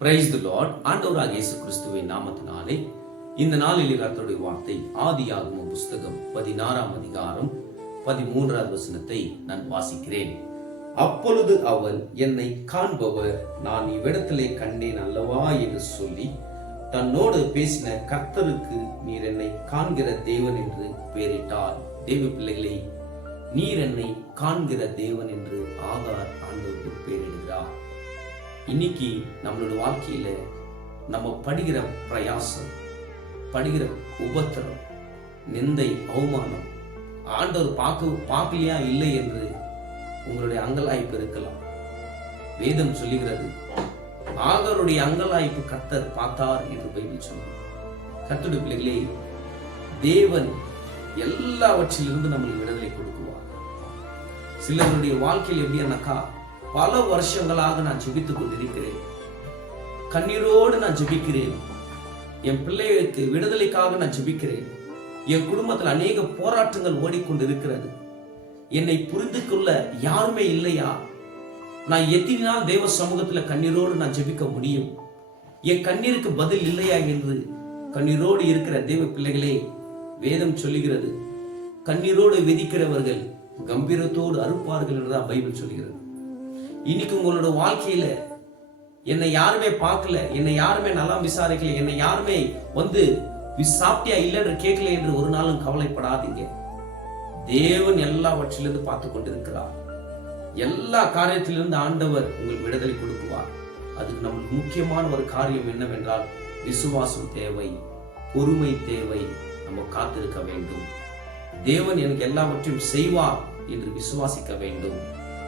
Praise the Lord. ஆண்டவராக இயேசு கிறிஸ்துவின் நாமத்தினாலே இந்த நாளில் கர்த்தருடைய வார்த்தை ஆதியாகமம் புஸ்தகம் 16ஆம் அதிகாரம் 13வது வசனத்தை நான் வாசிக்கிறேன். அப்பொழுது அவள், என்னை காண்பவர் நான் இவ்விடத்திலே கண்டேன் அல்லவா என்று சொல்லி தன்னோடு பேசின கர்த்தருக்கு நீர் என்னை காண்கிற தேவன் என்று பெயரிட்டார். தேவ பிள்ளைகளை, நீர் என்னை காண்கிற தேவன் என்று ஆகார் ஆண்டவருக்கு பெயரிடுகிறார். இன்னைக்கு நம்மளோட வாழ்க்கையில நம்ம படுகிற பிரயாசம், படுகிற உபத்திரம், நிந்தை, அவமானம் ஆண்டவர் பார்க்கலையா இல்லை என்று உங்களுடைய அங்கலாய்ப்பு இருக்கலாம். வேதம் சொல்லுகிறது, ஆகாருடைய அங்கலாய்ப்பு கர்த்தர் பார்த்தார் என்று பைபிள் சொல்லுது. கர்த்தருடைய பிள்ளைகளே, தேவன் எல்லாவற்றிலிருந்து நம்மளுக்கு விடுதலை கொடுக்குவார். சிலருடைய வாழ்க்கையில் எப்படின்னாக்கா, பல வருஷங்களாக நான் ஜெபித்துக் கொண்டிருக்கிறேன், கண்ணீரோடு நான் ஜெபிக்கிறேன், என் பிள்ளைகளுக்கு விடுதலைக்காக நான் ஜெபிக்கிறேன், என் குடும்பத்தில் அநேக போராட்டங்கள் ஓடிக்கொண்டிருக்கிறது, என்னை புரிந்து கொள்ள யாருமே இல்லையா, நான் எத்தனை நாள் தேவ சமூகத்துல கண்ணீரோடு நான் ஜெபிக்க முடியும், என் கண்ணீருக்கு பதில் இல்லையா என்று கண்ணீரோடு இருக்கிற தேவ பிள்ளைகளே, வேதம் சொல்லுகிறது, கண்ணீரோடு விதிக்கிறவர்கள் கம்பீரத்தோடு அறுப்பார்கள் என்றுதான் பைபிள் சொல்லுகிறது. இன்னைக்கு உங்களோட வாழ்க்கையில என்னை யாருமே பார்க்கல, என்னை யாருமே நல்லா விசாரிக்கல, என்னை யாருமே வந்து சாப்பிட்டியா இல்லைன்னு கேட்கல என்று ஒரு நாளும் கவலைப்படாதீங்க. தேவன் எல்லாவற்றிலிருந்து பார்த்து கொண்டிருக்கிறார். எல்லா காரியத்திலிருந்து ஆண்டவர் உங்களுக்கு விடுதலை கொடுக்குவார். அதுக்கு நமக்கு முக்கியமான ஒரு காரியம் என்னவென்றால் விசுவாசம் தேவை, பொறுமை தேவை. நம்ம காத்திருக்க வேண்டும். தேவன் எனக்கு எல்லாவற்றையும் செய்வார் என்று விசுவாசிக்க வேண்டும்.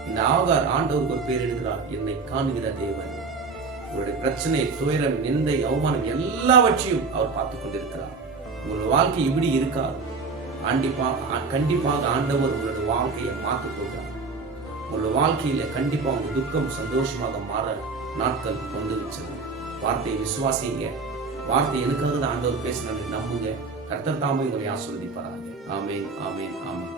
இந்த ஆகார் ஆண்டவருக்கு ஒரு பேர் எடுக்கிறார், என்னை காண்கிற தேவன். உங்களுடைய பிரச்சனை, துயரம், நிந்தை, அவமானம் எல்லாவற்றையும் அவர் பார்த்துக் கொண்டிருக்கிறார். உங்களுடைய வாழ்க்கை இப்படி இருக்காது. கண்டிப்பாக ஆண்டவர் உங்களுடைய வாழ்க்கையை மாற்றப் போகிறார். உங்களுடைய வாழ்க்கையில கண்டிப்பா உங்க துக்கம் சந்தோஷமாக மாற நாட்கள் வந்துருச்சது. வார்த்தையை விசுவாசிங்க. வார்த்தை எனக்காக தான் ஆண்டவர் பேசினாரு, நம்புங்க. கர்த்தர் தாமே உங்களை ஆசீர்வதிப்பாராக. ஆமென், ஆமென், ஆமென்.